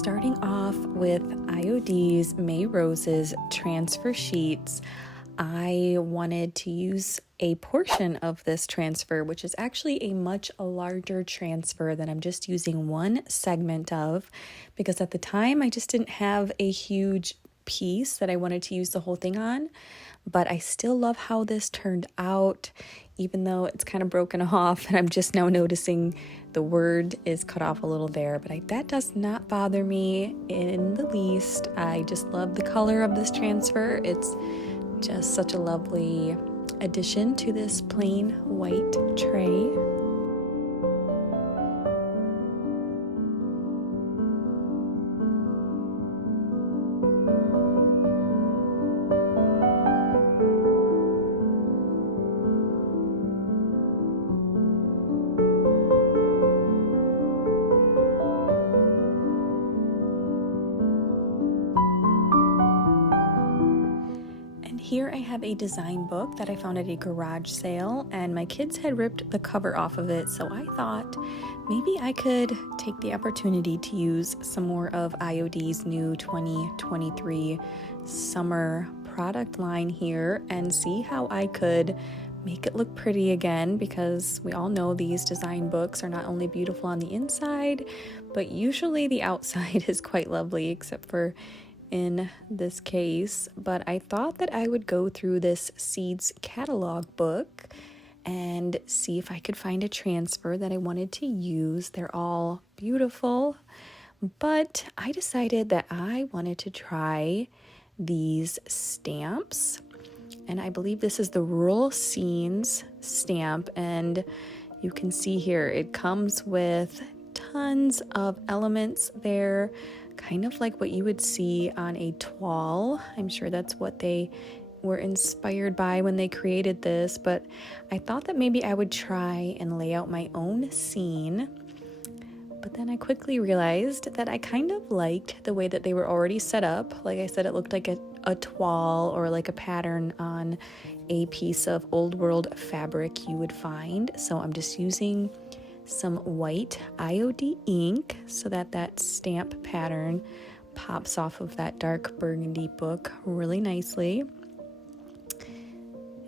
starting off with IOD's May Roses transfer sheets, I wanted to use a portion of this transfer, which is actually a much larger transfer that I'm just using one segment of, because at the time I just didn't have a huge piece that I wanted to use the whole thing on. But I still love how this turned out, even though it's kind of broken off, and I'm just now noticing the word is cut off a little there, but that does not bother me in the least. I just love the color of this transfer. It's just such a lovely addition to this plain white tray. Here I have a design book that I found at a garage sale, and my kids had ripped the cover off of it, so I thought maybe I could take the opportunity to use some more of IOD's new 2023 summer product line here and see how I could make it look pretty again, because we all know these design books are not only beautiful on the inside, but usually the outside is quite lovely, except for in this case. But I thought that I would go through this Seeds catalog book and see if I could find a transfer that I wanted to use. They're all beautiful, but I decided that I wanted to try these stamps, and I believe this is the Rural Scenes stamp, and you can see here it comes with tons of elements there, kind of like what you would see on a toile. I'm sure that's what they were inspired by when they created this, but I thought that maybe I would try and lay out my own scene. But then I quickly realized that I kind of liked the way that they were already set up. Like I said, it looked like a toile or like a pattern on a piece of old world fabric you would find. So I'm just using some white IOD ink so that stamp pattern pops off of that dark burgundy book really nicely.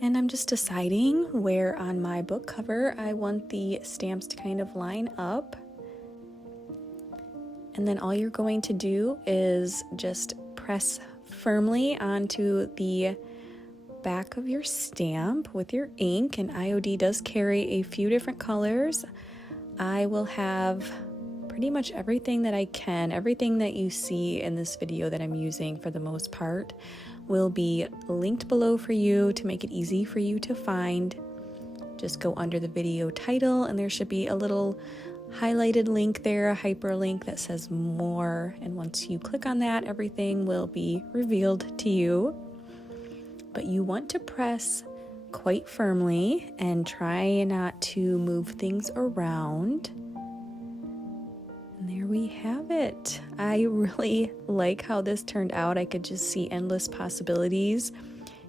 And I'm just deciding where on my book cover I want the stamps to kind of line up. And then all you're going to do is just press firmly onto the back of your stamp with your ink, and IOD does carry a few different colors. I will have pretty much everything that I can. Everything that you see in this video that I'm using for the most part will be linked below for you to make it easy for you to find. Just go under the video title and there should be a little highlighted link there, a hyperlink that says more, and once you click on that, everything will be revealed to you. But you want to press quite firmly and try not to move things around. And there we have it. I really like how this turned out. I could just see endless possibilities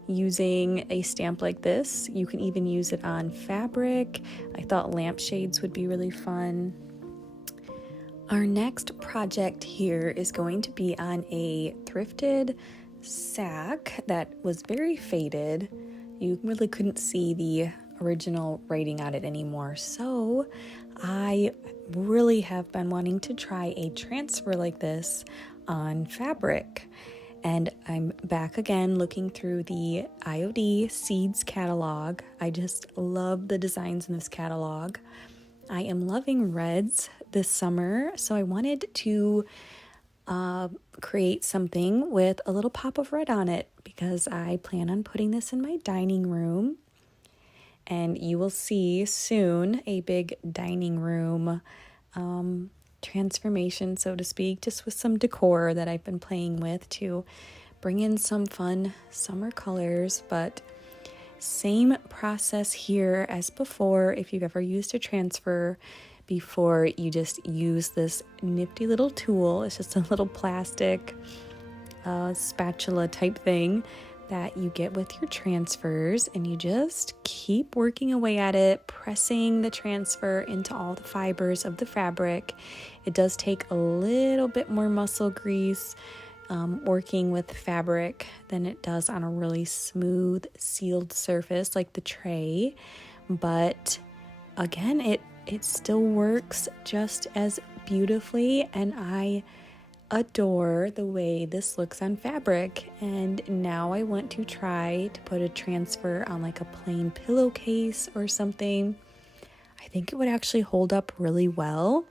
using a stamp like this. You can even use it on fabric. I thought lampshades would be really fun. Our next project here is going to be on a thrifted sack that was very faded. You really couldn't see the original writing on it anymore. So I really have been wanting to try a transfer like this on fabric. And I'm back again looking through the IOD Seeds catalog. I just love the designs in this catalog. I am loving reds this summer, so I wanted to create something with a little pop of red on it, because I plan on putting this in my dining room, and you will see soon a big dining room transformation, so to speak, just with some decor that I've been playing with to bring in some fun summer colors. But same process here as before. If you've ever used a transfer before, you just use this nifty little tool. It's just a little plastic spatula type thing that you get with your transfers, and you just keep working away at it, pressing the transfer into all the fibers of the fabric. It does take a little bit more muscle grease working with fabric than it does on a really smooth sealed surface like the tray, but again, it still works just as beautifully, and I adore the way this looks on fabric. And now I want to try to put a transfer on like a plain pillowcase or something. I think it would actually hold up really well.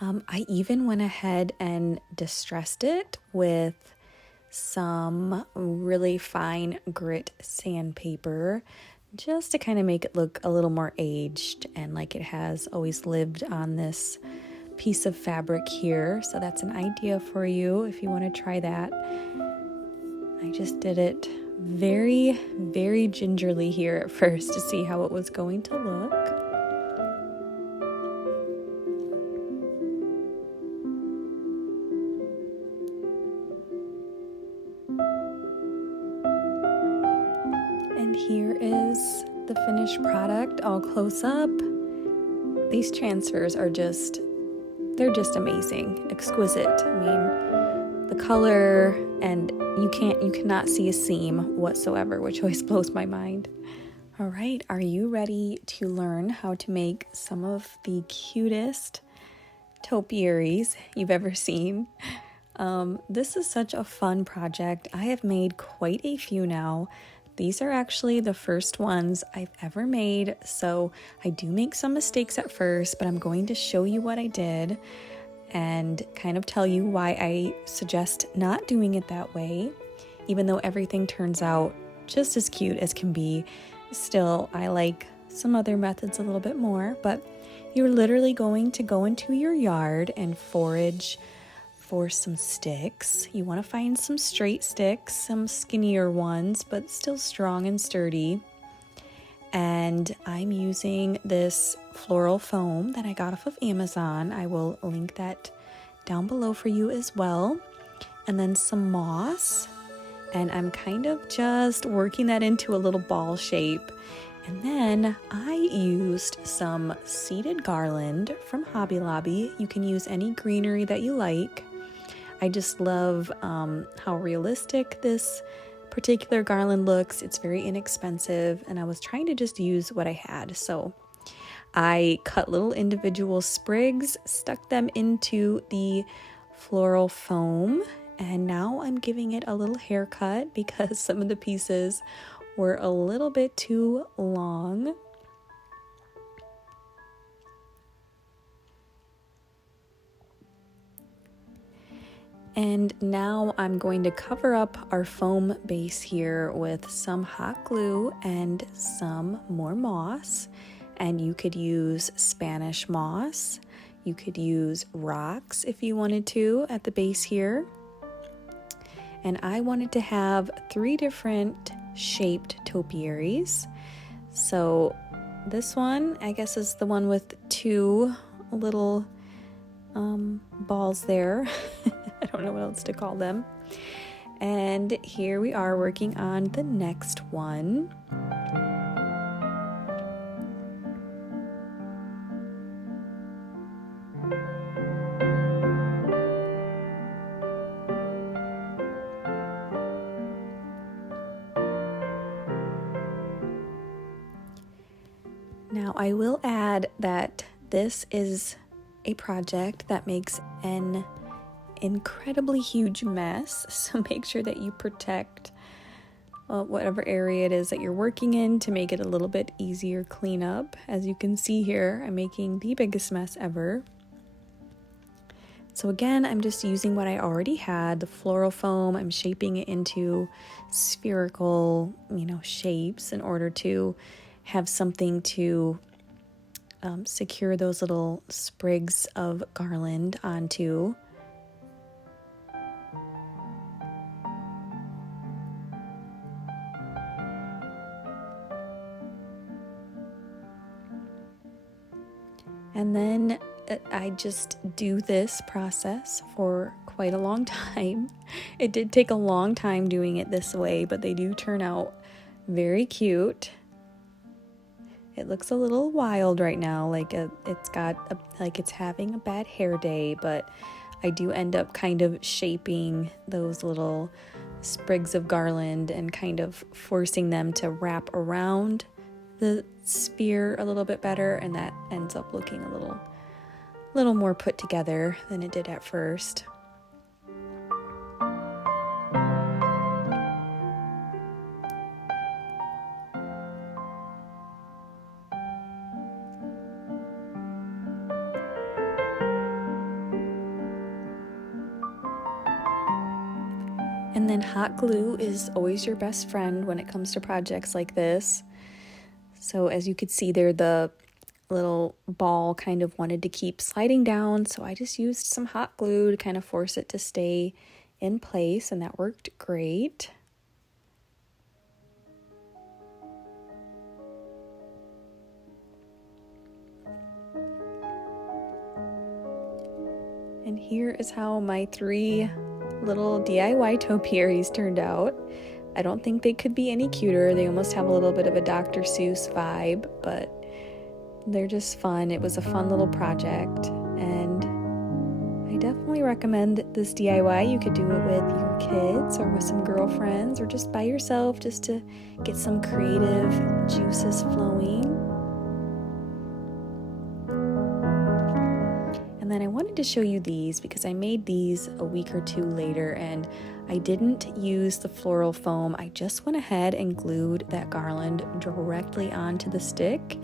I even went ahead and distressed it with some really fine grit sandpaper just to kind of make it look a little more aged and like it has always lived on this piece of fabric here. So that's an idea for you if you want to try that. I just did it very, very gingerly here at first to see how it was going to look. And here is the finished product all close up. These transfers are they're just amazing, exquisite. I mean, the color, and you cannot see a seam whatsoever, which always blows my mind. All right, are you ready to learn how to make some of the cutest topiaries you've ever seen? This is such a fun project. I have made quite a few now. These are actually the first ones I've ever made, so I do make some mistakes at first, but I'm going to show you what I did and kind of tell you why I suggest not doing it that way. Even though everything turns out just as cute as can be, still I like some other methods a little bit more. But you're literally going to go into your yard and forage for some sticks. You want to find some straight sticks, some skinnier ones, but still strong and sturdy. And I'm using this floral foam that I got off of Amazon. I will link that down below for you as well. And then some moss. And I'm kind of just working that into a little ball shape. And then I used some seeded garland from Hobby Lobby. You can use any greenery that you like. I just love how realistic this particular garland looks. It's very inexpensive, and I was trying to just use what I had. So I cut little individual sprigs, stuck them into the floral foam, and now I'm giving it a little haircut because some of the pieces were a little bit too long. And now I'm going to cover up our foam base here with some hot glue and some more moss. And you could use Spanish moss. You could use rocks if you wanted to at the base here. And I wanted to have 3 different shaped topiaries. So this one, I guess, is the one with 2 little balls there. I don't know what else to call them. And here we are working on the next one. Now I will add that this is a project that makes an incredibly huge mess, so make sure that you protect whatever area it is that you're working in to make it a little bit easier cleanup. As you can see here, I'm making the biggest mess ever. So again, I'm just using what I already had, the floral foam. I'm shaping it into spherical, shapes in order to have something to secure those little sprigs of garland onto. And then I just do this process for quite a long time. It did take a long time doing it this way, but they do turn out very cute. It looks a little wild right now, like it's having a bad hair day, but I do end up kind of shaping those little sprigs of garland and kind of forcing them to wrap around the sphere a little bit better, and that ends up looking a little more put together than it did at first. And then hot glue is always your best friend when it comes to projects like this. So as you could see there, the little ball kind of wanted to keep sliding down, so I just used some hot glue to kind of force it to stay in place, and that worked great. And here is how my 3 little DIY topiaries turned out. I don't think they could be any cuter. They almost have a little bit of a Dr. Seuss vibe, but they're just fun. It was a fun little project, and I definitely recommend this DIY. You could do it with your kids or with some girlfriends or just by yourself, just to get some creative juices flowing. And then I wanted to show you these because I made these a week or 2 later, and I didn't use the floral foam. I just went ahead and glued that garland directly onto the stick,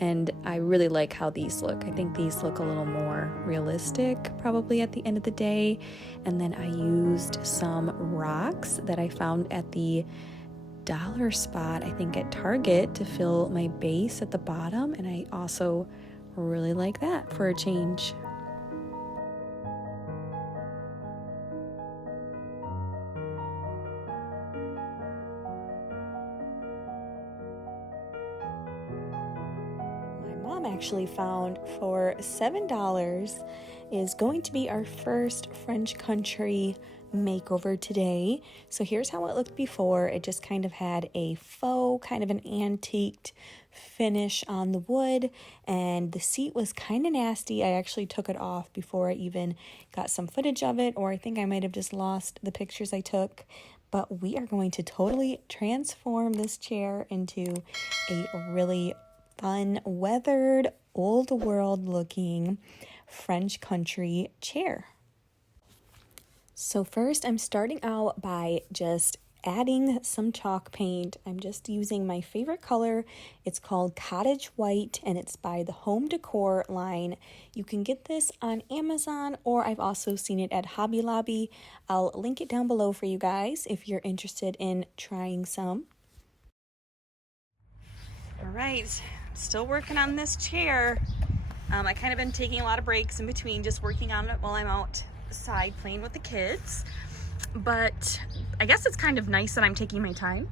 and I really like how these look. I think these look a little more realistic probably at the end of the day. And then I used some rocks that I found at the dollar spot, I think at Target, to fill my base at the bottom, and I also really like that for a change. Actually found for $7 is going to be our first French country makeover today. So here's how it looked before. It just kind of had a faux, kind of an antiqued finish on the wood, and the seat was kind of nasty. I actually took it off before I even got some footage of it, or I think I might have just lost the pictures I took. But we are going to totally transform this chair into a really fun, weathered, old world looking French country chair. So first I'm starting out by just adding some chalk paint. I'm just using my favorite color. It's called Cottage White, and it's by the Home Decor line. You can get this on Amazon, or I've also seen it at Hobby Lobby. I'll link it down below for you guys if you're interested in trying some. All right, still working on this chair. I kind of been taking a lot of breaks in between, just working on it while I'm outside playing with the kids. But I guess it's kind of nice that I'm taking my time,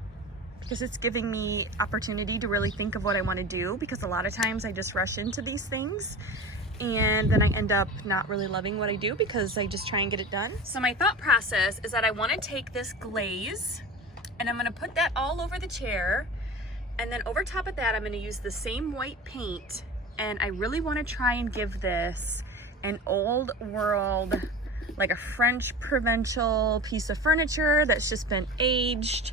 because it's giving me opportunity to really think of what I want to do, because a lot of times I just rush into these things and then I end up not really loving what I do because I just try and get it done. So my thought process is that I want to take this glaze and I'm going to put that all over the chair. And then over top of that, I'm gonna use the same white paint, and I really wanna try and give this an old world, like a French provincial piece of furniture that's just been aged.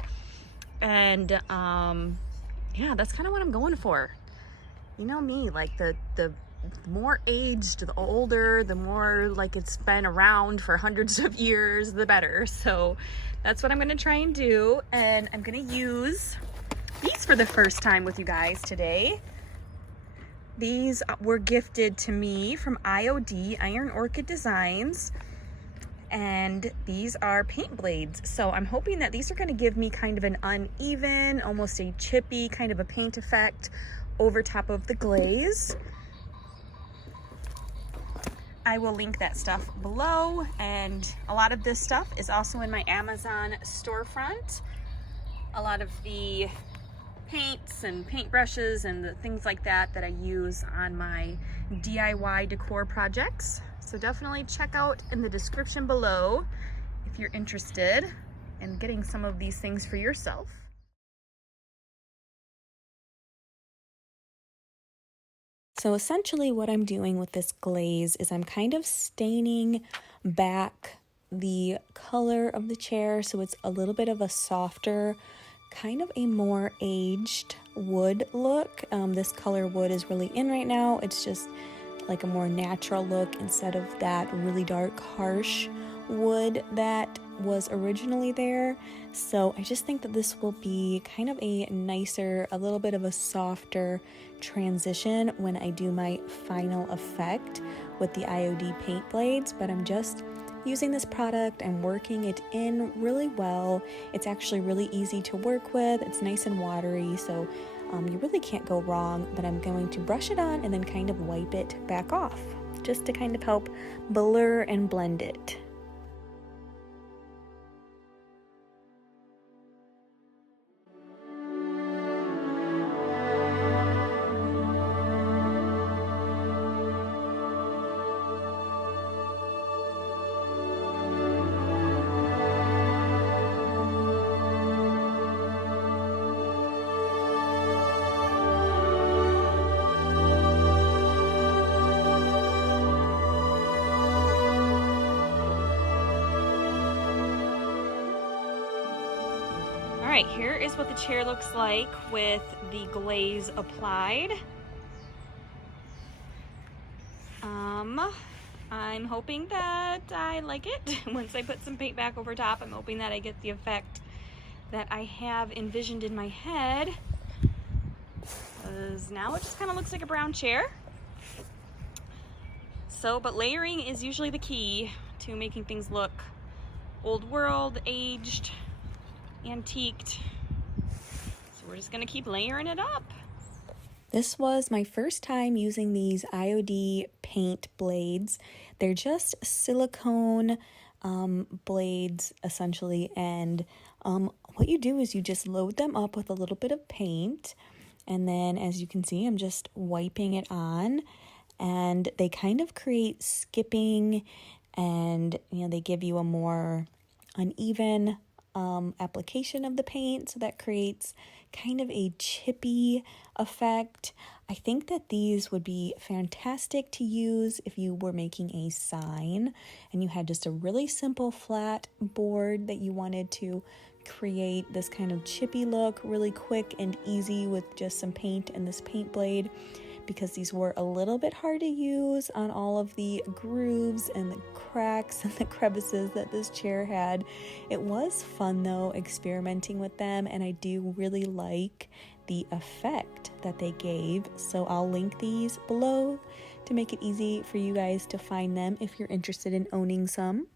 And yeah, that's kind of what I'm going for. You know me, like the more aged, the older, the more like it's been around for hundreds of years, the better. So that's what I'm gonna try and do. And I'm gonna use these for the first time with you guys today. These were gifted to me from IOD, Iron Orchid Designs, and these are paint blades. So I'm hoping that these are going to give me kind of an uneven, almost a chippy kind of a paint effect over top of the glaze. I will link that stuff below, and a lot of this stuff is also in my Amazon storefront. A lot of the paints and paintbrushes and the things like that that I use on my DIY decor projects. So definitely check out in the description below if you're interested in getting some of these things for yourself. So essentially what I'm doing with this glaze is I'm kind of staining back the color of the chair so it's a little bit of a softer, kind of a more aged wood look. This color wood is really in right now. It's just like a more natural look instead of that really dark, harsh wood that was originally there. So I just think that this will be kind of a nicer, a little bit of a softer transition when I do my final effect with the IOD paint blades. But I'm just using this product and working it in really well. It's actually really easy to work with. It's nice and watery, so you really can't go wrong. But I'm going to brush it on and then kind of wipe it back off just to kind of help blur and blend it. Alright, here is what the chair looks like with the glaze applied. I'm hoping that I like it. Once I put some paint back over top, I'm hoping that I get the effect that I have envisioned in my head. Because now it just kind of looks like a brown chair. But layering is usually the key to making things look old world, aged, antiqued. So we're just gonna keep layering it up. This was my first time using these IOD paint blades. They're just silicone blades essentially, and what you do is you just load them up with a little bit of paint, and then as you can see I'm just wiping it on, and they kind of create skipping, and they give you a more uneven application of the paint, so that creates kind of a chippy effect. I think that these would be fantastic to use if you were making a sign and you had just a really simple flat board that you wanted to create this kind of chippy look really quick and easy with just some paint and this paint blade. Because these were a little bit hard to use on all of the grooves and the cracks and the crevices that this chair had. It was fun though, experimenting with them, and I do really like the effect that they gave. So I'll link these below to make it easy for you guys to find them if you're interested in owning some.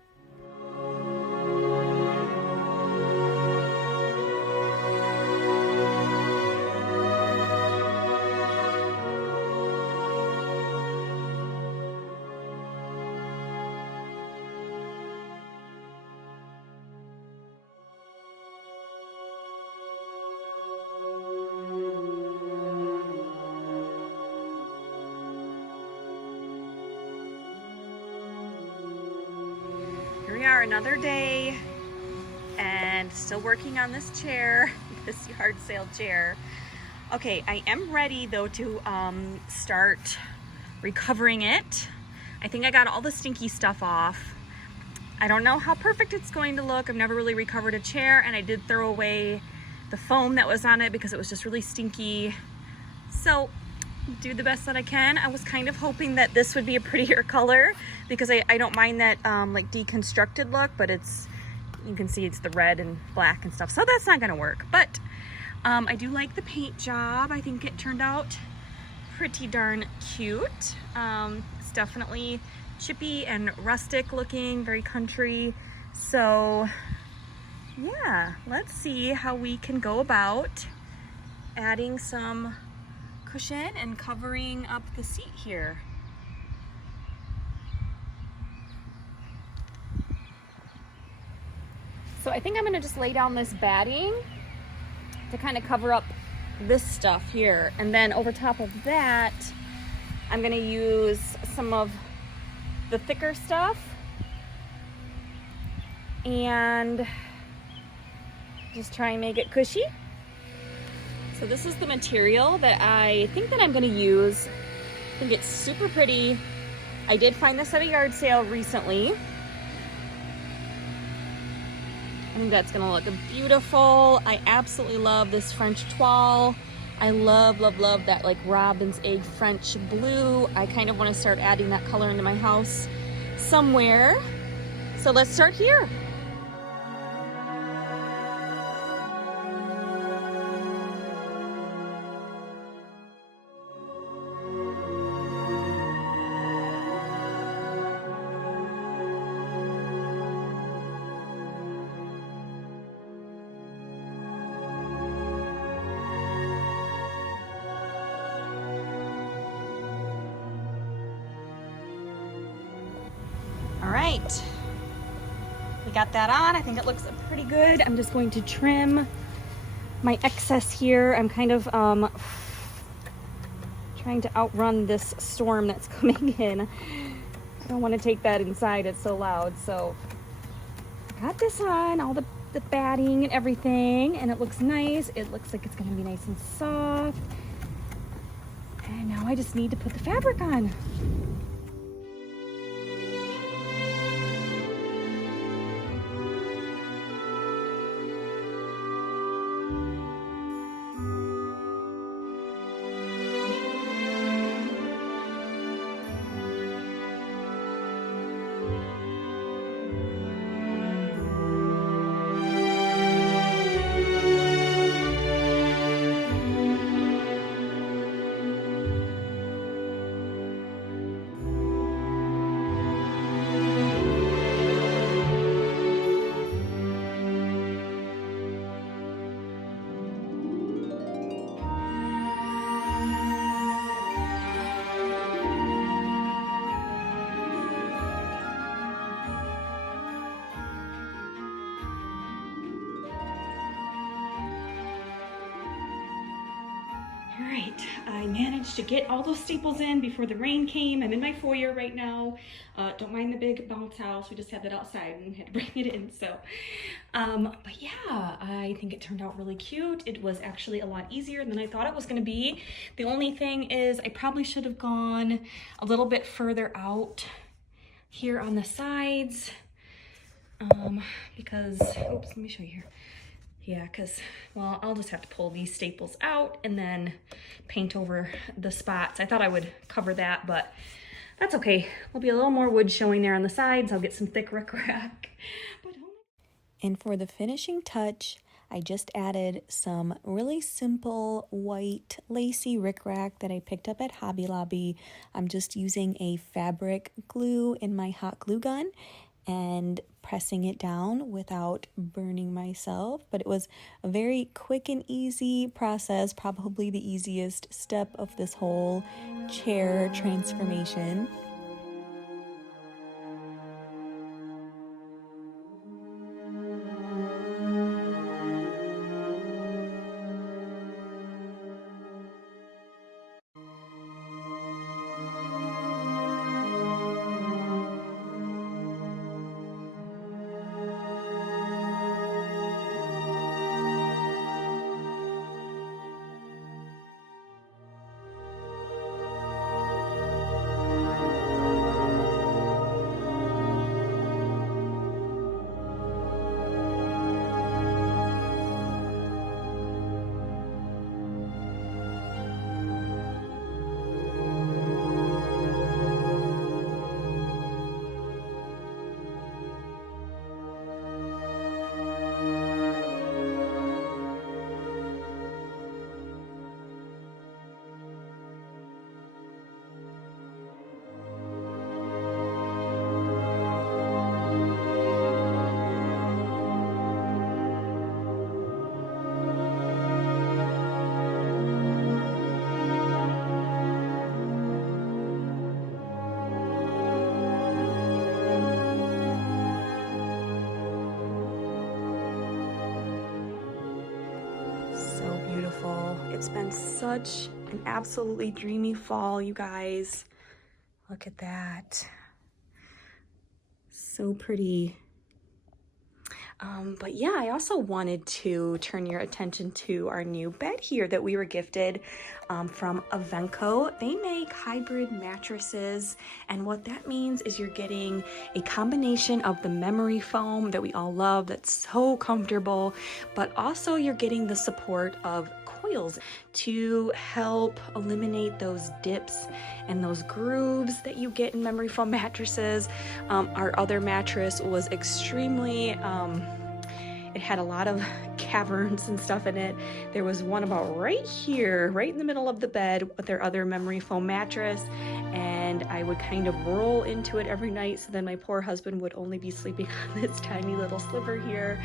Here we are, another day, and still working on this chair, this yard sale chair. Okay, I am ready though to start recovering it. I think I got all the stinky stuff off. I don't know how perfect it's going to look. I've never really recovered a chair, and I did throw away the foam that was on it because it was just really stinky. So do the best that I can. I was kind of hoping that this would be a prettier color because I don't mind that like deconstructed look, but you can see it's the red and black and stuff, so that's not gonna work. But I do like the paint job. I think it turned out pretty darn cute. It's definitely chippy and rustic looking, very country. So yeah, let's see how we can go about adding some cushion and covering up the seat here. So I think I'm gonna just lay down this batting to kind of cover up this stuff here, and then over top of that I'm gonna use some of the thicker stuff and just try and make it cushy. So this is the material that I think that I'm gonna use. I think it's super pretty. I did find this at a yard sale recently. I think that's gonna look beautiful. I absolutely love this French toile. I love, love, love that like robin's egg French blue. I kind of want to start adding that color into my house somewhere. So let's start here. All right, we got that on. I think it looks pretty good. I'm just going to trim my excess here. I'm kind of trying to outrun this storm that's coming in. I don't want to take that inside, it's so loud. So I got this on, all the batting and everything, and it looks nice. It looks like it's gonna be nice and soft. And now I just need to put the fabric on. All right, I managed to get all those staples in before the rain came. I'm in my foyer right now. Don't mind the big bounce house. We just had that outside and had to bring it in. So, but yeah, I think it turned out really cute. It was actually a lot easier than I thought it was gonna be. The only thing is I probably should have gone a little bit further out here on the sides because, oops, let me show you here. Yeah, because, well, I'll just have to pull these staples out and then paint over the spots. I thought I would cover that, but that's okay. There'll be a little more wood showing there on the sides. I'll get some thick rickrack. And for the finishing touch, I just added some really simple white lacy rickrack that I picked up at Hobby Lobby. I'm just using a fabric glue in my hot glue gun and pressing it down without burning myself. But it was a very quick and easy process, probably the easiest step of this whole chair transformation. It's been such an absolutely dreamy fall, you guys. Look at that. So pretty. But yeah, I also wanted to turn your attention to our new bed here that we were gifted from Evenco. They make hybrid mattresses, and what that means is you're getting a combination of the memory foam that we all love, that's so comfortable, but also you're getting the support of coils to help eliminate those dips and those grooves that you get in memory foam mattresses. Our other mattress was extremely, it had a lot of caverns and stuff in it. There was one about right here, right in the middle of the bed with their other memory foam mattress, and I would kind of roll into it every night, so then my poor husband would only be sleeping on this tiny little sliver here.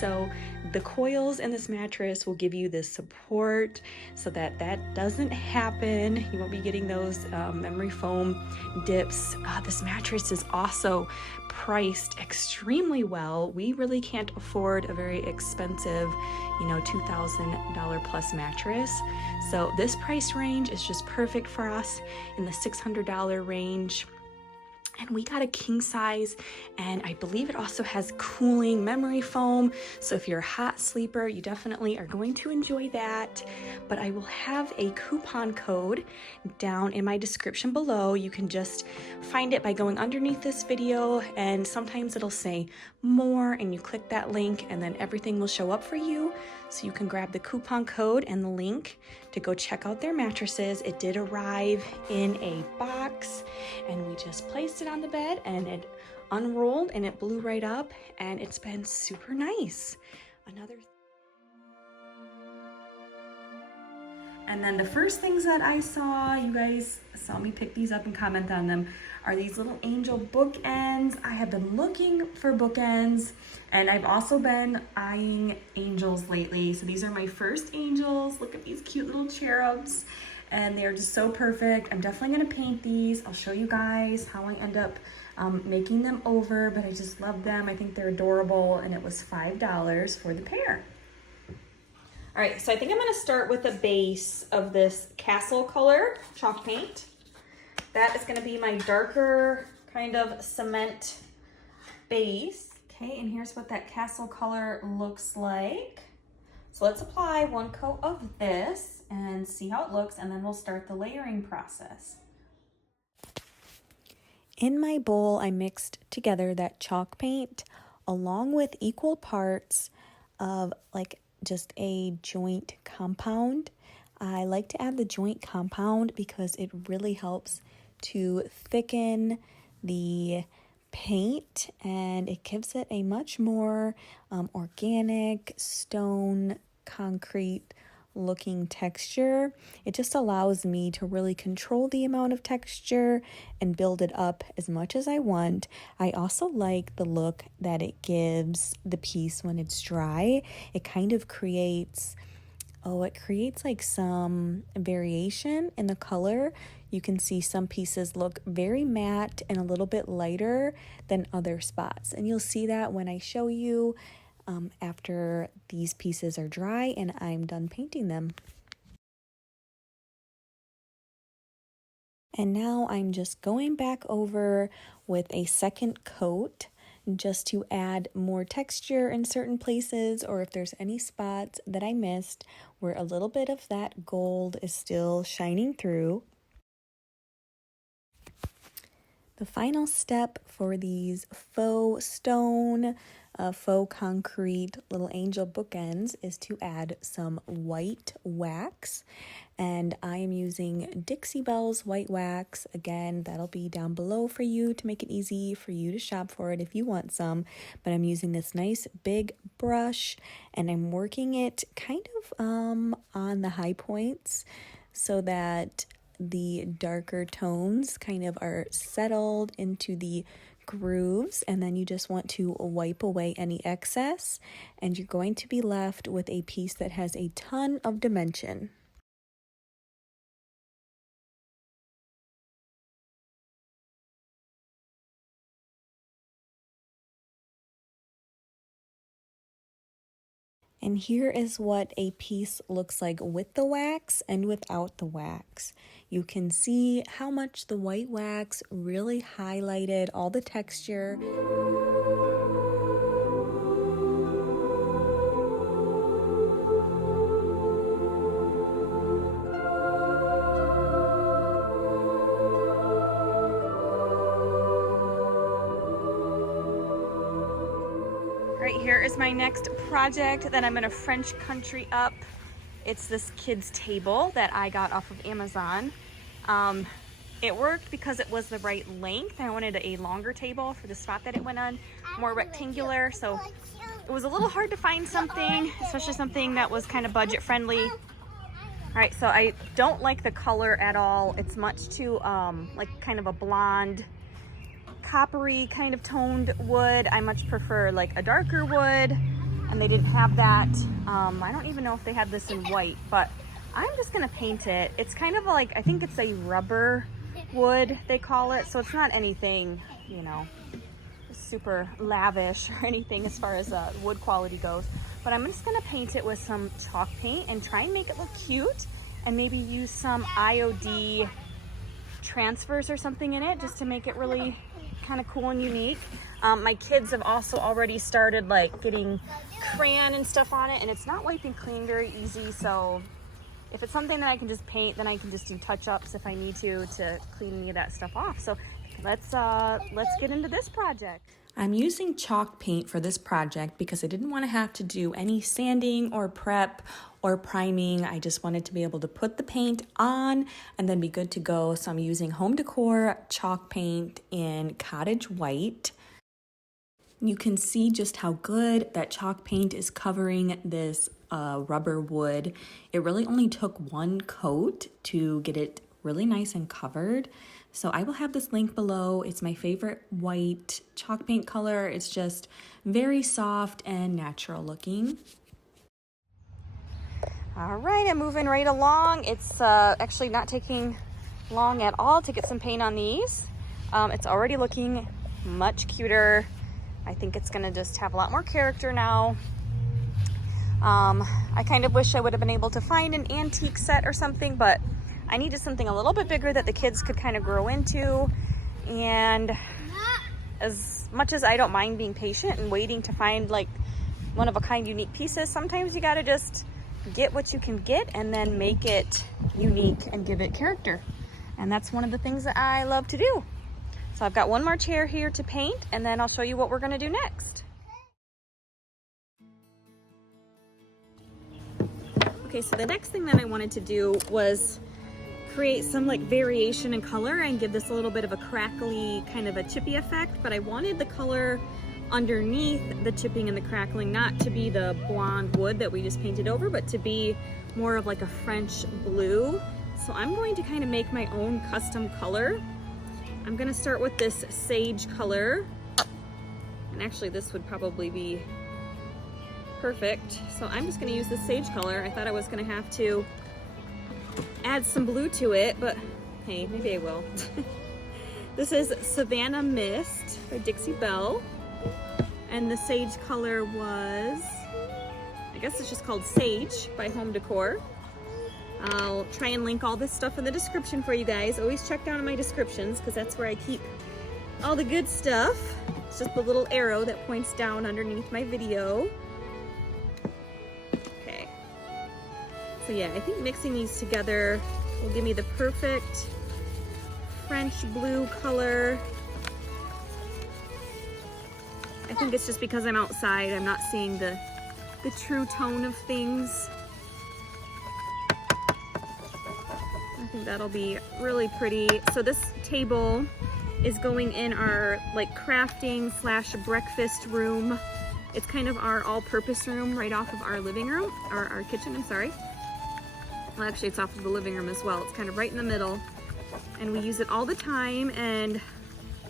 So the coils in this mattress will give you this support so that that doesn't happen. You won't be getting those memory foam dips. This mattress is also priced extremely well. We really can't afford a very expensive, $2,000 plus mattress. So this price range is just perfect for us, in the $600 range. And we got a king size, and I believe it also has cooling memory foam. So if you're a hot sleeper, you definitely are going to enjoy that. But I will have a coupon code down in my description below. You can just find it by going underneath this video, and sometimes it'll say more, and you click that link, and then everything will show up for you. So you can grab the coupon code and the link to go check out their mattresses. It did arrive in a box, and we just placed it on the bed, and it unrolled and it blew right up, and it's been super nice. And then the first things that I saw, you guys saw me pick these up and comment on them, are these little angel bookends. I have been looking for bookends, and I've also been eyeing angels lately. So these are my first angels. Look at these cute little cherubs, and they're just so perfect. I'm definitely gonna paint these. I'll show you guys how I end up making them over, but I just love them. I think they're adorable, and it was $5 for the pair. All right, so I think I'm gonna start with a base of this castle color chalk paint. That is gonna be my darker kind of cement base. Okay, and here's what that castle color looks like. So let's apply one coat of this and see how it looks, and then we'll start the layering process. In my bowl, I mixed together that chalk paint along with equal parts of just a joint compound. I like to add the joint compound because it really helps to thicken the paint, and it gives it a much more organic stone concrete looking texture. It just allows me to really control the amount of texture and build it up as much as I want. I also like the look that it gives the piece when it's dry. It kind of creates like some variation in the color. You can see some pieces look very matte and a little bit lighter than other spots, and you'll see that when I show you after these pieces are dry and I'm done painting them. And now I'm just going back over with a second coat just to add more texture in certain places, or if there's any spots that I missed where a little bit of that gold is still shining through. The final step for these faux stone, faux concrete little angel bookends is to add some white wax, and I am using Dixie Belle's white wax. Again, that'll be down below for you to make it easy for you to shop for it if you want some, but I'm using this nice big brush, and I'm working it kind of on the high points so that the darker tones kind of are settled into the grooves, and then you just want to wipe away any excess, and you're going to be left with a piece that has a ton of dimension. And here is what a piece looks like with the wax and without the wax. You can see how much the white wax really highlighted all the texture. Right here is my next project that I'm gonna French country up. It's this kid's table that I got off of Amazon. It worked because it was the right length. I wanted a longer table for the spot that it went on, more rectangular. So it was a little hard to find something, especially something that was kind of budget friendly. All right, so I don't like the color at all. It's much too like kind of a blonde, coppery kind of toned wood. I much prefer like a darker wood, and they didn't have that. I don't even know if they had this in white, but I'm just gonna paint it. It's kind of like, I think it's a rubber wood, they call it. So it's not anything, you know, super lavish or anything as far as wood quality goes. But I'm just gonna paint it with some chalk paint and try and make it look cute, and maybe use some IOD transfers or something in it just to make it really kind of cool and unique. My kids have also already started like getting crayon and stuff on it, and it's not wiping clean very easy. So if it's something that I can just paint, then I can just do touch-ups if I need to clean any of that stuff off. So let's get into this project. I'm using chalk paint for this project because I didn't want to have to do any sanding or prep or priming. I just wanted to be able to put the paint on and then be good to go. So I'm using Home Decor chalk paint in Cottage White. You can see just how good that chalk paint is covering this rubber wood. It really only took one coat to get it really nice and covered. So I will have this link below. It's my favorite white chalk paint color. It's just very soft and natural looking. All right, I'm moving right along. It's actually not taking long at all to get some paint on these. It's already looking much cuter. I think it's gonna just have a lot more character now. I kind of wish I would have been able to find an antique set or something, but I needed something a little bit bigger that the kids could kind of grow into. And as much as I don't mind being patient and waiting to find like one-of-a-kind unique pieces, sometimes you gotta just get what you can get and then make it unique and give it character. And that's one of the things that I love to do. So I've got one more chair here to paint, and then I'll show you what we're gonna do next. Okay, so the next thing that I wanted to do was create some like variation in color and give this a little bit of a crackly, kind of a chippy effect, but I wanted the color underneath the chipping and the crackling not to be the blonde wood that we just painted over, but to be more of like a French blue. So I'm going to kind of make my own custom color. I'm gonna start with this sage color, and actually this would probably be perfect. So I'm just gonna use the sage color. I thought I was gonna have to add some blue to it, but hey, maybe I will. This is Savannah Mist by Dixie Belle, and the sage color was, I guess it's just called Sage by Home Decor. I'll try and link all this stuff in the description for you guys. Always check down in my descriptions because that's where I keep all the good stuff. It's just the little arrow that points down underneath my video. Okay. So yeah, I think mixing these together will give me the perfect French blue color. I think it's just because I'm outside, I'm not seeing the true tone of things. I think that'll be really pretty. So this table is going in our like crafting / breakfast room. It's kind of our all-purpose room right off of our living room, or our kitchen, I'm sorry. Well, actually it's off of the living room as well. It's kind of right in the middle, and we use it all the time. And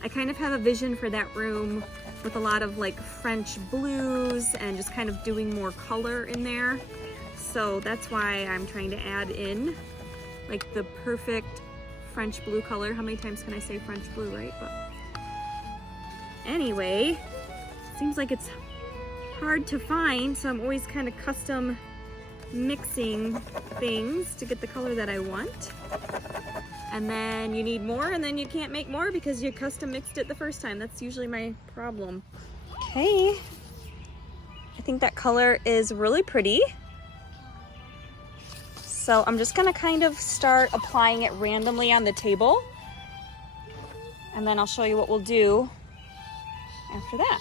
I kind of have a vision for that room with a lot of like French blues and just kind of doing more color in there. So that's why I'm trying to add in like the perfect French blue color. How many times can I say French blue, right? But anyway, seems like it's hard to find, so I'm always kind of custom mixing things to get the color that I want. And then you need more, and then you can't make more because you custom mixed it the first time. That's usually my problem. Okay, I think that color is really pretty. So I'm just gonna kind of start applying it randomly on the table, and then I'll show you what we'll do after that.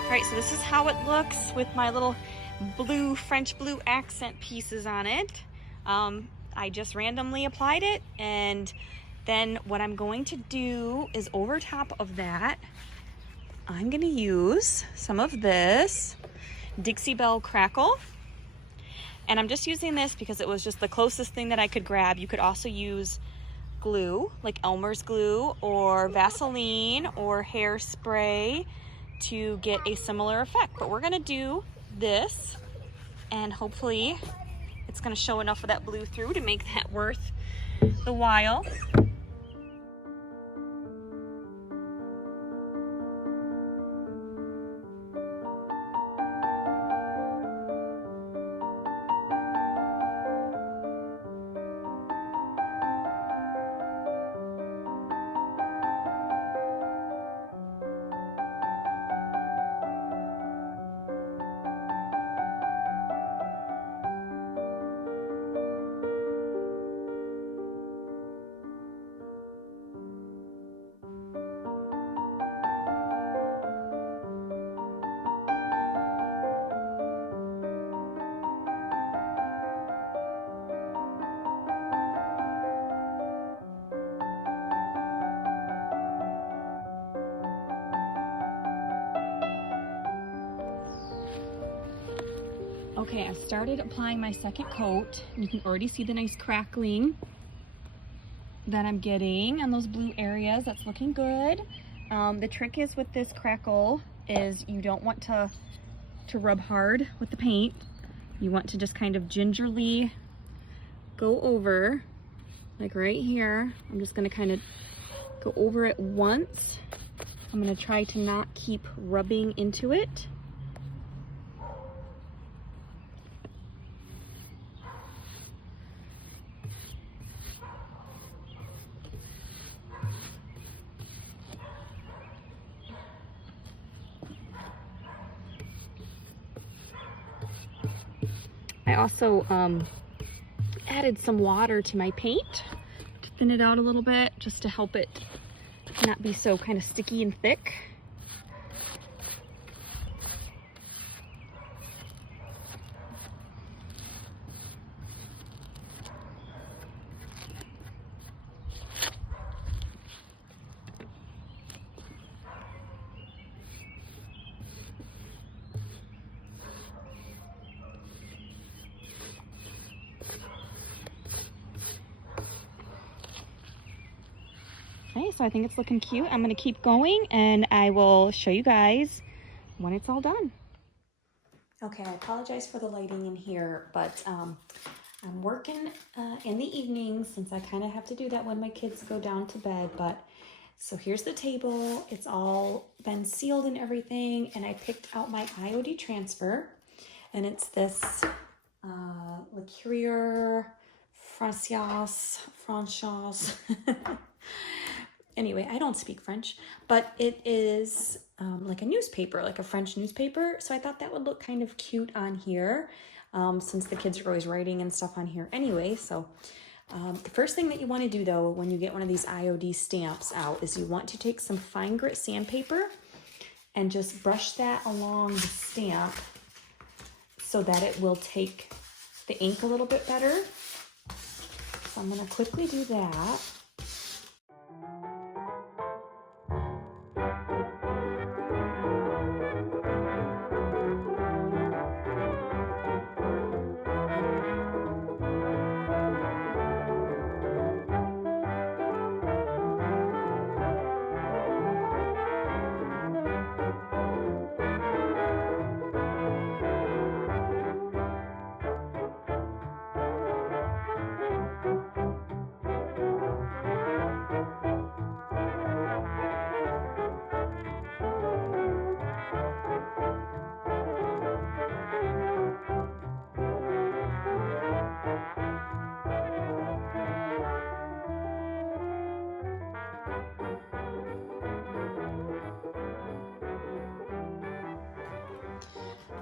All right, so this is how it looks with my little blue, French blue accent pieces on it. I just randomly applied it, and then what I'm going to do is over top of that, I'm gonna use some of this Dixie Belle Crackle. And I'm just using this because it was just the closest thing that I could grab. You could also use glue, like Elmer's glue or Vaseline or hairspray to get a similar effect. But we're gonna do this, and hopefully it's gonna show enough of that blue through to make that worth the while. Okay, I've started applying my second coat. You can already see the nice crackling that I'm getting on those blue areas. That's looking good. The trick is with this crackle is you don't want to rub hard with the paint. You want to just kind of gingerly go over, like right here. I'm just gonna kind of go over it once. I'm gonna try to not keep rubbing into it. I also added some water to my paint to thin it out a little bit, just to help it not be so kind of sticky and thick. Okay, so I think it's looking cute. I'm gonna keep going and I will show you guys when it's all done. Okay, I apologize for the lighting in here, but I'm working in the evenings since I kind of have to do that when my kids go down to bed. But so here's the table. It's all been sealed and everything, and I picked out my IOD transfer, and it's this Le Courrier Français. Anyway, I don't speak French, but it is like a newspaper, like a French newspaper. So I thought that would look kind of cute on here since the kids are always writing and stuff on here anyway. So the first thing that you want to do though, when you get one of these IOD stamps out, is you want to take some fine grit sandpaper and just brush that along the stamp so that it will take the ink a little bit better. So I'm going to quickly do that.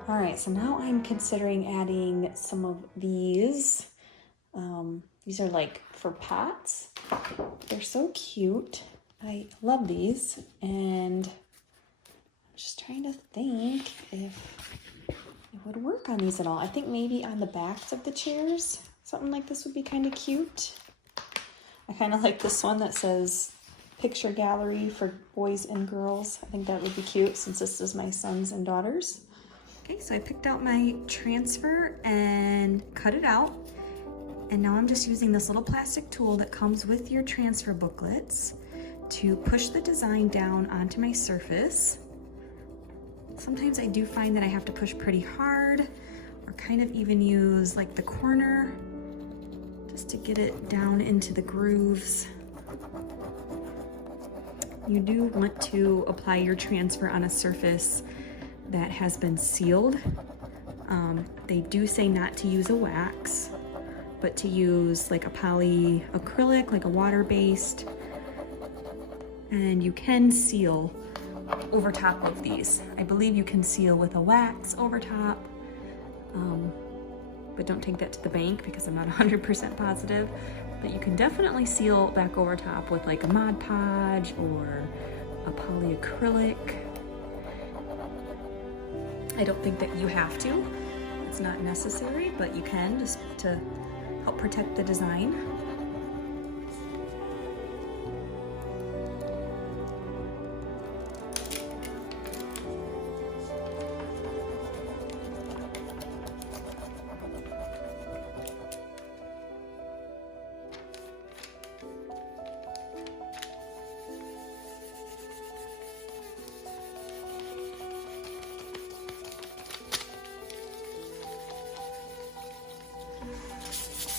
All right, so now I'm considering adding some of these. These are like for pots. They're so cute. I love these, and I'm just trying to think if it would work on these at all. I think maybe on the backs of the chairs, something like this would be kind of cute. I kind of like this one that says picture gallery for boys and girls. I think that would be cute since this is my sons and daughters. Okay, so I picked out my transfer and cut it out. And now I'm just using this little plastic tool that comes with your transfer booklets to push the design down onto my surface. Sometimes I do find that I have to push pretty hard, or kind of even use like the corner just to get it down into the grooves. You do want to apply your transfer on a surface that has been sealed. They do say not to use a wax, but to use like a polyacrylic, like a water-based, and you can seal over top of these. I believe you can seal with a wax over top, but don't take that to the bank because I'm not 100% positive. But you can definitely seal back over top with like a Mod Podge or a polyacrylic. I don't think that you have to. It's not necessary, but you can, just to help protect the design.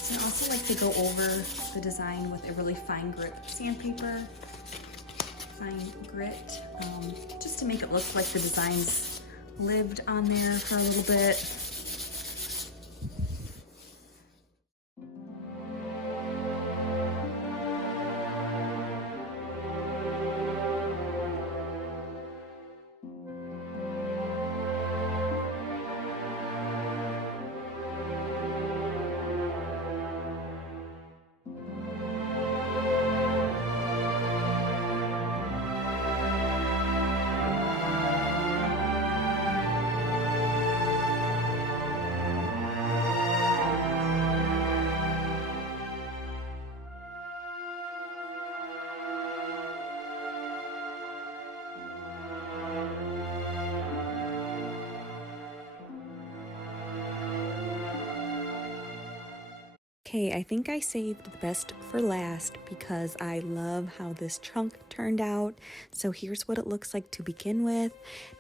I also like to go over the design with a really fine grit sandpaper, just to make it look like the design's lived on there for a little bit. Okay, I think I saved the best for last because I love how this trunk turned out. So here's what it looks like to begin with.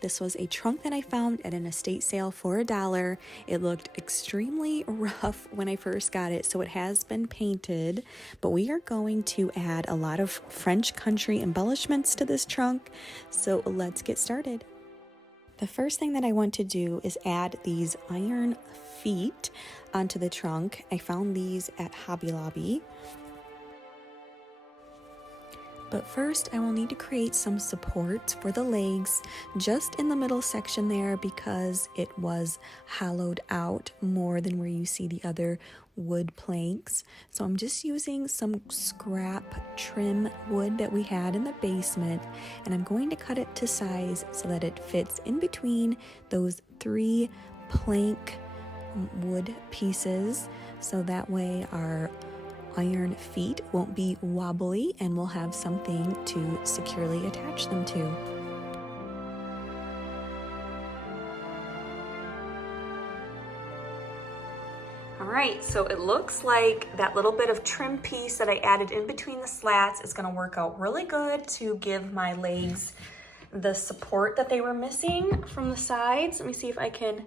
This was a trunk that I found at an estate sale for $1. It looked extremely rough when I first got it, so it has been painted, but we are going to add a lot of French country embellishments to this trunk. So let's get started. The first thing that I want to do is add these iron feet onto the trunk. I found these at Hobby Lobby. But first I will need to create some supports for the legs just in the middle section there because it was hollowed out more than where you see the other wood planks. So I'm just using some scrap trim wood that we had in the basement, and I'm going to cut it to size so that it fits in between those 3 plank wood pieces, so that way our iron feet won't be wobbly and we'll have something to securely attach them to. Alright, so it looks like that little bit of trim piece that I added in between the slats is going to work out really good to give my legs the support that they were missing from the sides. Let me see if I can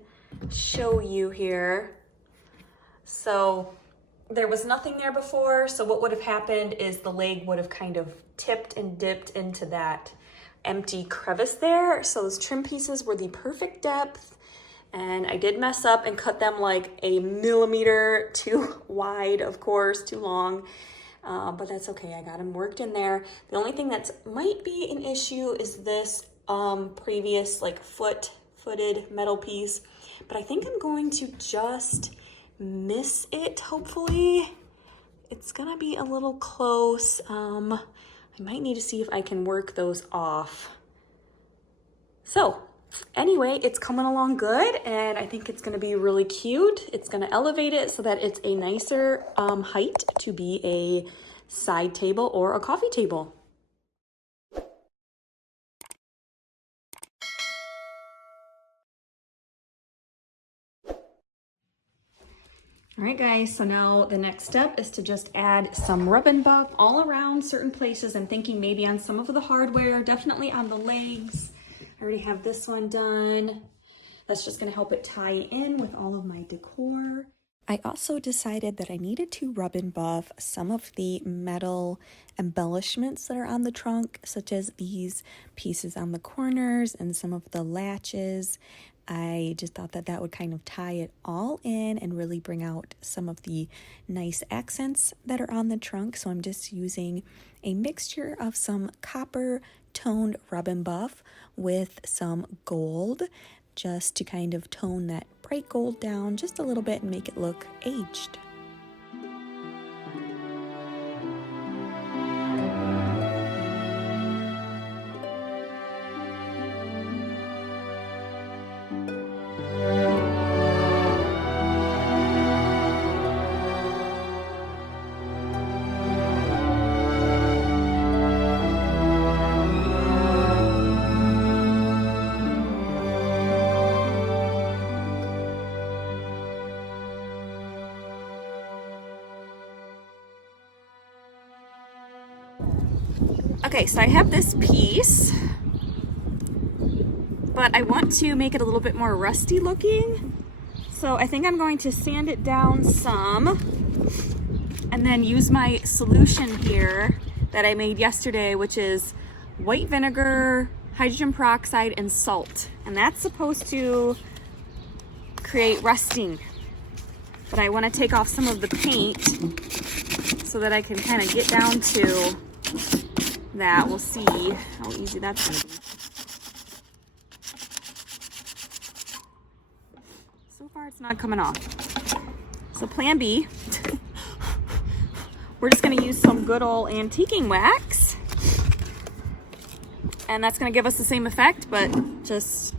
show you here. So there was nothing there before, so what would have happened is the leg would have kind of tipped and dipped into that empty crevice there. So those trim pieces were the perfect depth, and I did mess up and cut them like a millimeter too wide, of course, too long, but that's okay. I got them worked in there. The only thing that might be an issue is this previous like footed metal piece. but I think I'm going to just miss it, hopefully. It's gonna be a little close. I might need to see if I can work those off. So anyway, it's coming along good, and I think it's gonna be really cute. It's gonna elevate it so that it's a nicer height to be a side table or a coffee table. All right, guys, so now the next step is to just add some rub and buff all around certain places. I'm thinking maybe on some of the hardware, definitely on the legs. I already have this one done. That's just gonna help it tie in with all of my decor. I also decided that I needed to rub and buff some of the metal embellishments that are on the trunk, such as these pieces on the corners and some of the latches. I just thought that that would kind of tie it all in and really bring out some of the nice accents that are on the trunk. So I'm just using a mixture of some copper toned rub and buff with some gold, just to kind of tone that bright gold down just a little bit and make it look aged. Okay, so I have this piece, but I want to make it a little bit more rusty looking. So I think I'm going to sand it down some and then use my solution here that I made yesterday, which is white vinegar, hydrogen peroxide, and salt. And that's supposed to create rusting. But I want to take off some of the paint so that I can kind of get down to that. We'll see how easy that's going to be. So far it's not coming off. So plan B, we're just going to use some good old antiquing wax, and that's going to give us the same effect, but just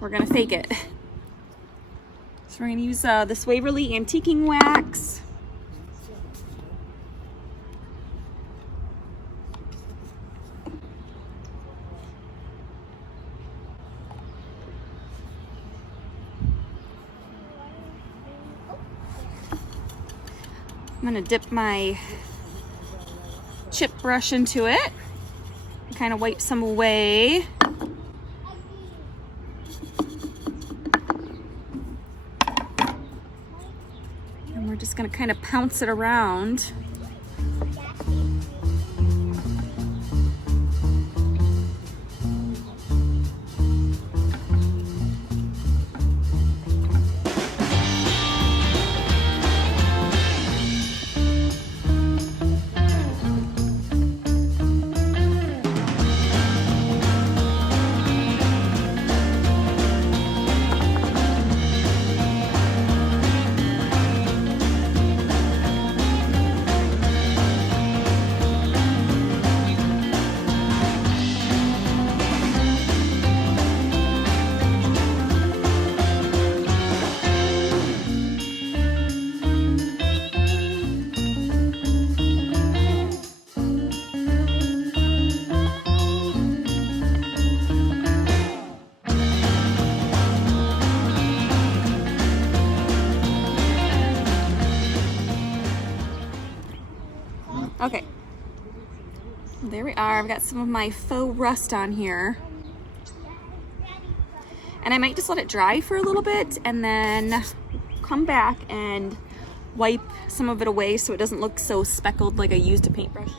we're going to fake it. So we're going to use this Waverly antiquing wax. I'm gonna dip my chip brush into it and kind of wipe some away. And we're just gonna kind of pounce it around. Okay, there we are. I've got some of my faux rust on here. And I might just let it dry for a little bit and then come back and wipe some of it away so it doesn't look so speckled like I used a paintbrush.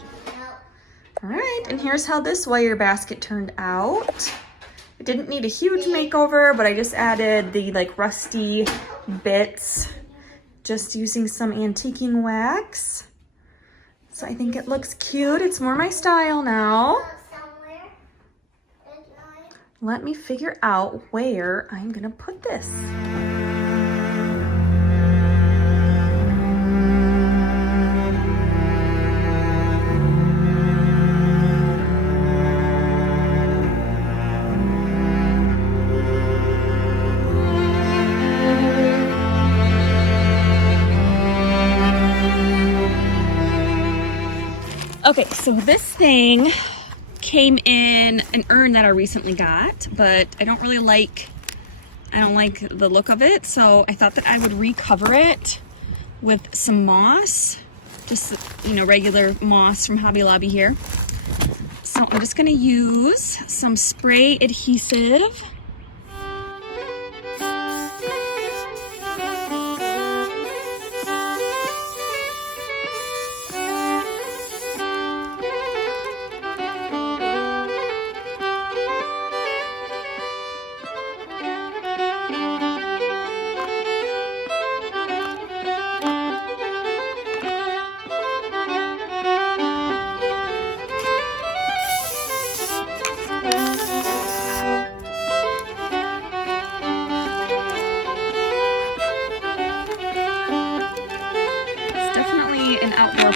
All right, and here's how this wire basket turned out. It didn't need a huge makeover, but I just added the like rusty bits just using some antiquing wax. So I think it looks cute. It's more my style now. let me figure out where I'm gonna put this. Okay, so this thing came in an urn that I recently got, but I don't like the look of it, so I thought that I would recover it with some moss, just, you know, regular moss from Hobby Lobby here. So I'm just gonna use some spray adhesive.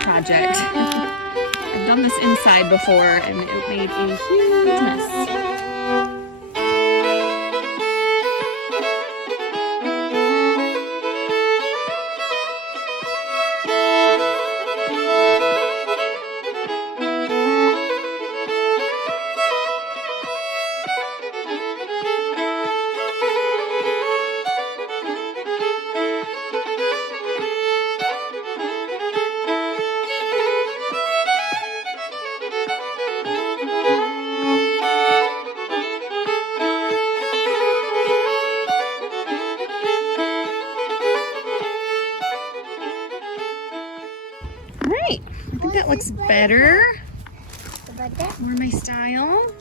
Project. I've done this inside before and it made a huge mess. Alright, I think that looks better. More my style.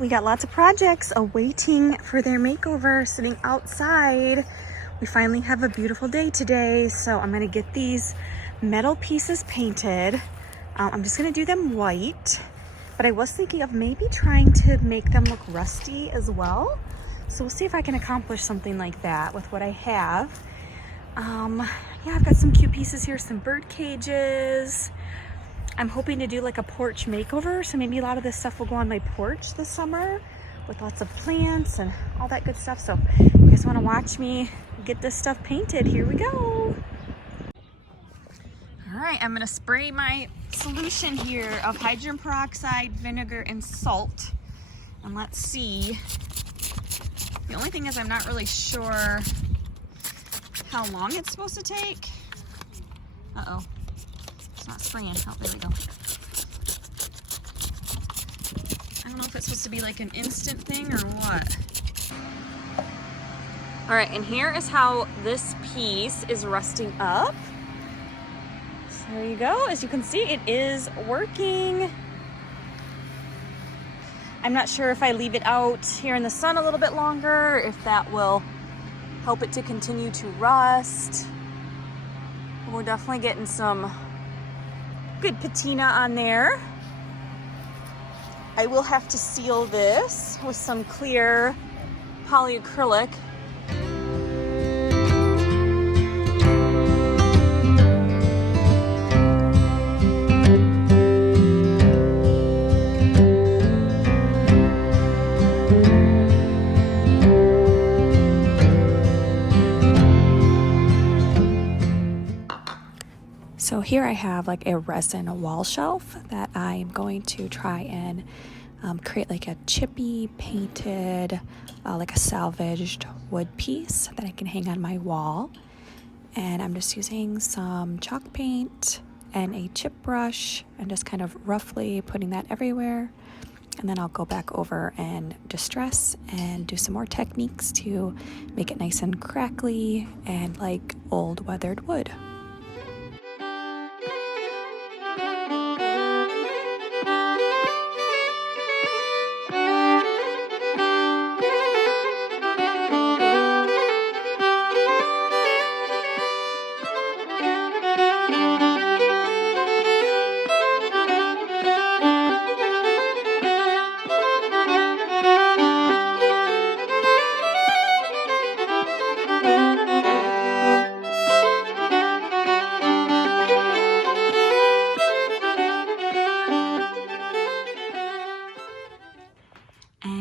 We got lots of projects awaiting for their makeover sitting outside. We finally have a beautiful day today, so I'm gonna get these metal pieces painted. I'm just gonna do them white, but I was thinking of maybe trying to make them look rusty as well. So we'll see if I can accomplish something like that with what I have. Yeah, I've got some cute pieces here, some bird cages. I'm hoping to do like a porch makeover, so maybe a lot of this stuff will go on my porch this summer with lots of plants and all that good stuff. So if you guys want to watch me get this stuff painted, here we go. All right, I'm gonna spray my solution here of hydrogen peroxide, vinegar, and salt. And let's see. The only thing is I'm not really sure how long it's supposed to take. Uh-oh. It's not spraying. Oh, there we go. I don't know if it's supposed to be like an instant thing or what. All right, and here is how this piece is rusting up. So there you go. As you can see, it is working. I'm not sure if I leave it out here in the sun a little bit longer, if that will help it to continue to rust. We're definitely getting some good patina on there. I will have to seal this with some clear polyacrylic. So here I have like a resin wall shelf that I'm going to try and create like a chippy painted, like a salvaged wood piece that I can hang on my wall. And I'm just using some chalk paint and a chip brush and just kind of roughly putting that everywhere. And then I'll go back over and distress and do some more techniques to make it nice and crackly and like old weathered wood.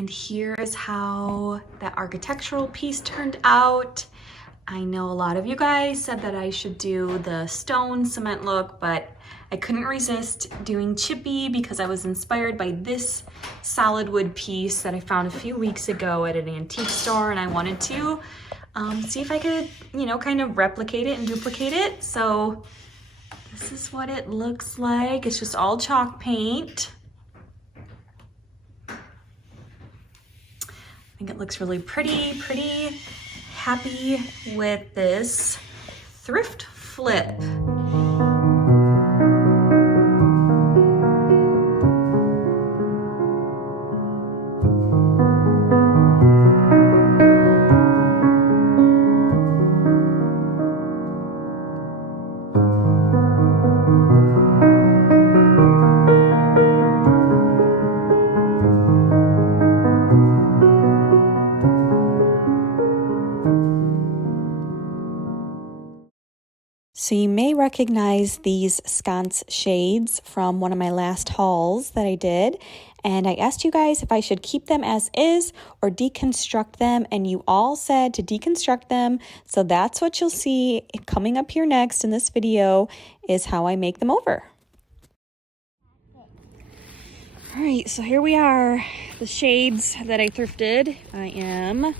And here is how that architectural piece turned out. I know a lot of you guys said that I should do the stone cement look, but I couldn't resist doing chippy because I was inspired by this solid wood piece that I found a few weeks ago at an antique store, and I wanted to see if I could, you know, kind of replicate it and duplicate it. So this is what it looks like. It's just all chalk paint. I think it looks really pretty. Happy with this thrift flip. So you may recognize these sconce shades from one of my last hauls that I did. And I asked you guys if I should keep them as is or deconstruct them. And you all said to deconstruct them. So that's what you'll see coming up here next in this video is how I make them over. All right, so here we are, the shades that I thrifted. I am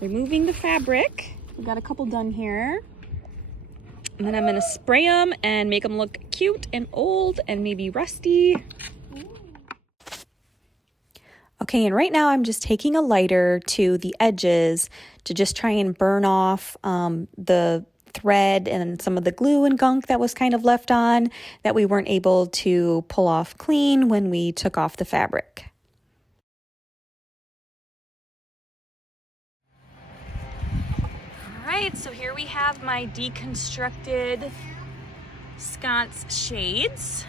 removing the fabric. We've got a couple done here. And then I'm gonna spray them and make them look cute and old and maybe rusty. Okay, and right now I'm just taking a lighter to the edges to just try and burn off the thread and some of the glue and gunk that was kind of left on that we weren't able to pull off clean when we took off the fabric. Alright, so here we have my deconstructed sconce shades,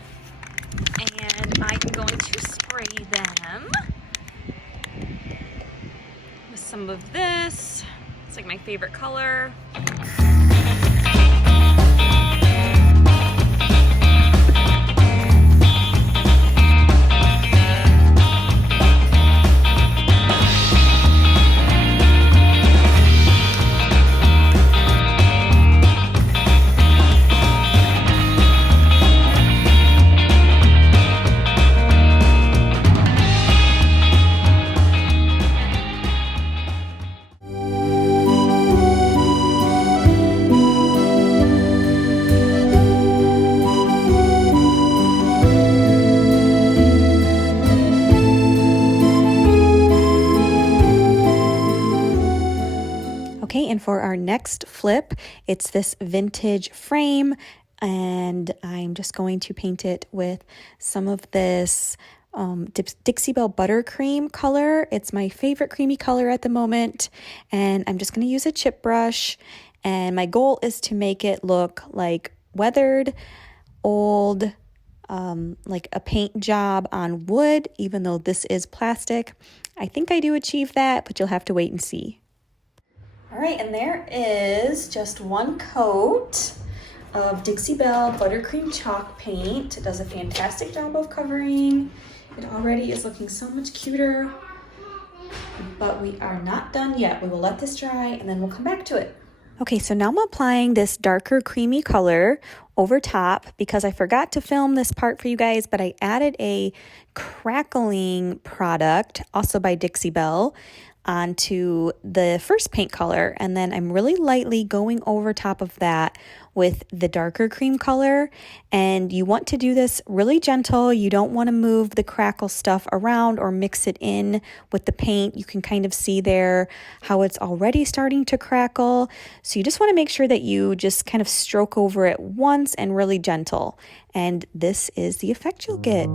and I am going to spray them with some of this. It's like my favorite color. Okay, and for our next flip, it's this vintage frame, and I'm just going to paint it with some of this Dixie Belle Buttercream color. It's my favorite creamy color at the moment, and I'm just going to use a chip brush, and my goal is to make it look like weathered, old, like a paint job on wood, even though this is plastic. I think I do achieve that, but you'll have to wait and see. All right, and there is just one coat of Dixie Belle Buttercream chalk paint. It does a fantastic job of covering. It already is looking so much cuter, but we are not done yet. We will let this dry and then we'll come back to it. Okay, so now I'm applying this darker creamy color over top because I forgot to film this part for you guys, but I added a crackling product, also by Dixie Belle, onto the first paint color, and then I'm really lightly going over top of that with the darker cream color. And you want to do this really gentle. You don't want to move the crackle stuff around or mix it in with the paint. You can kind of see there how it's already starting to crackle. So you just want to make sure that you just kind of stroke over it once and really gentle. And this is the effect you'll get.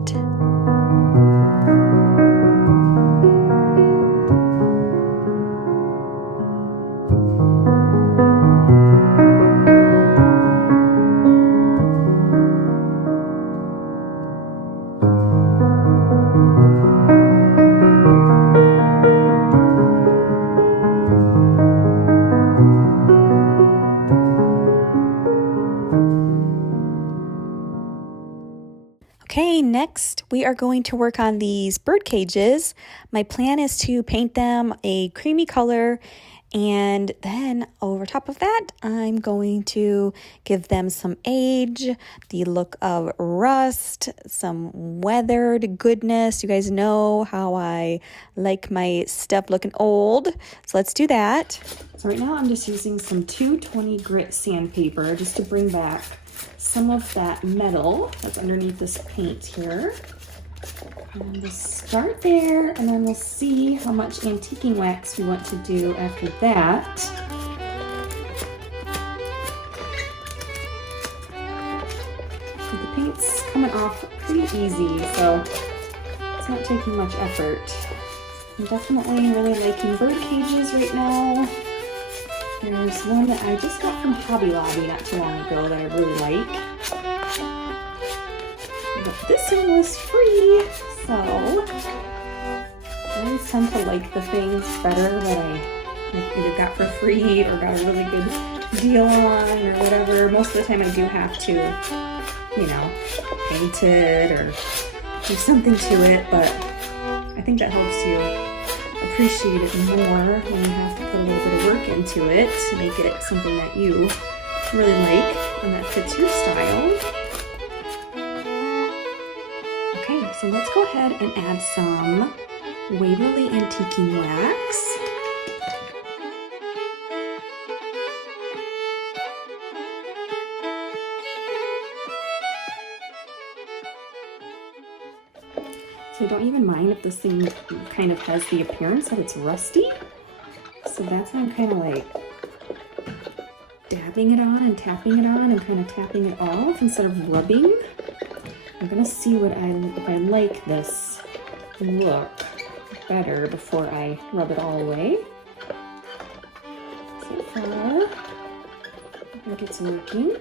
next we are going to work on these bird cages. My plan is to paint them a creamy color, and then over top of that, I'm going to give them some age, the look of rust, some weathered goodness. You guys know how I like my stuff looking old, so let's do that. So right now I'm just using some 220 grit sandpaper just to bring back some of that metal that's underneath this paint here. And just start there, and then we'll see how much antiquing wax we want to do after that. So the paint's coming off pretty easy, so it's not taking much effort. I'm definitely really liking bird cages right now. There's one that I just got from Hobby Lobby not too long ago that I really like. But this one was free, so I always tend to like the things better that I either got for free or got a really good deal on or whatever. Most of the time I do have to, you know, paint it or do something to it, but I think that helps you appreciate it more when you have to put a little bit of work into it to make it something that you really like and that fits your style. Okay, so let's go ahead and add some Waverly Antiquing Wax. So I don't even mind if this thing kind of has the appearance that it's rusty. So that's why I'm kind of like dabbing it on and tapping it on and kind of tapping it off instead of rubbing. I'm gonna see if I like this look better before I rub it all away. So far, I think it's working.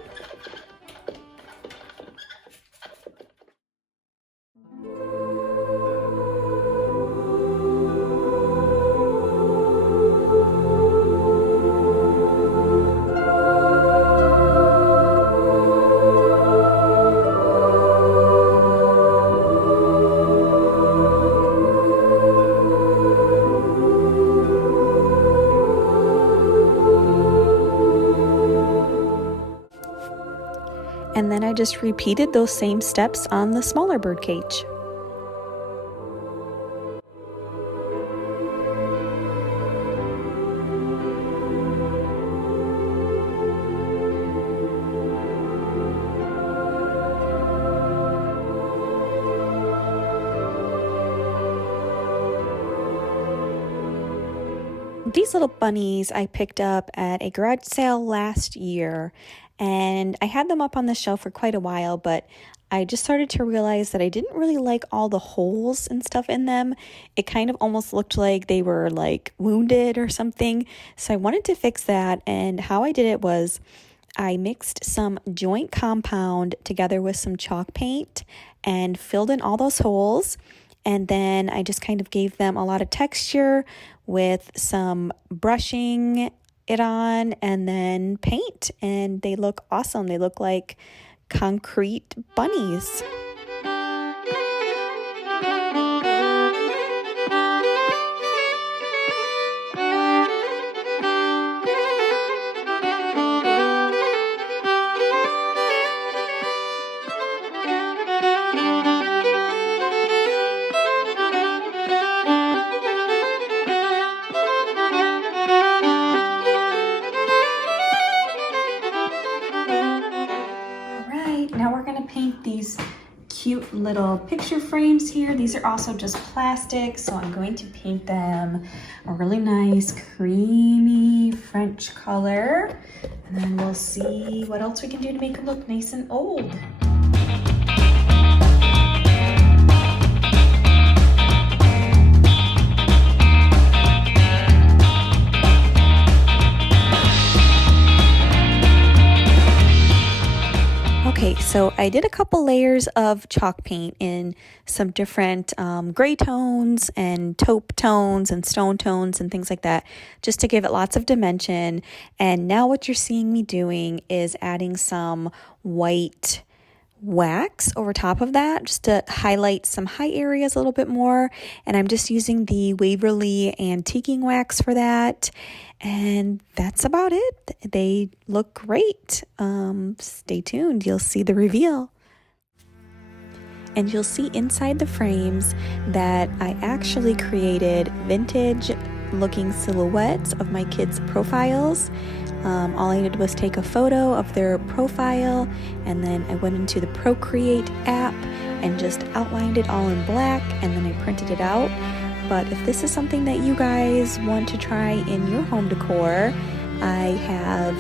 And then I just repeated those same steps on the smaller bird cage. These little bunnies I picked up at a garage sale last year, and I had them up on the shelf for quite a while, but I just started to realize that I didn't really like all the holes and stuff in them. It kind of almost looked like they were like wounded or something. So I wanted to fix that, and how I did it was I mixed some joint compound together with some chalk paint and filled in all those holes. And then I just kind of gave them a lot of texture with some brushing it on and then paint. And they look awesome. They look like concrete bunnies. Paint these cute little picture frames here. These are also just plastic, so I'm going to paint them a really nice creamy French color, and then we'll see what else we can do to make them look nice and old. Okay, so I did a couple layers of chalk paint in some different gray tones and taupe tones and stone tones and things like that, just to give it lots of dimension. And now what you're seeing me doing is adding some white wax over top of that just to highlight some high areas a little bit more. And I'm just using the Waverly Antiquing wax for that. And that's about it. They look great. Stay tuned. You'll see the reveal. And you'll see inside the frames that I actually created vintage looking silhouettes of my kids' profiles. All I did was take a photo of their profile, and then I went into the Procreate app and just outlined it all in black, and then I printed it out. But if this is something that you guys want to try in your home decor, I have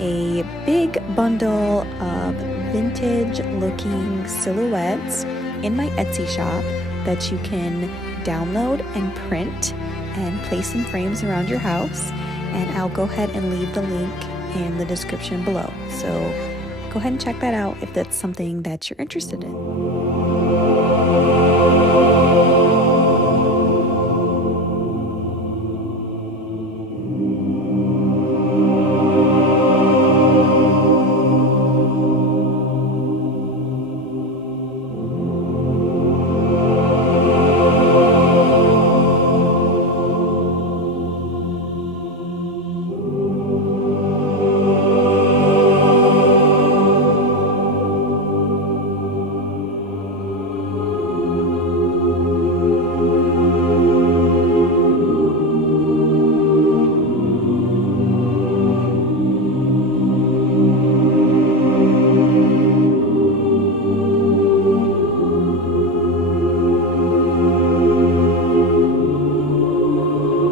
a big bundle of vintage looking silhouettes in my Etsy shop that you can download and print and place in frames around your house. And I'll go ahead and leave the link in the description below. So go ahead and check that out if that's something that you're interested in.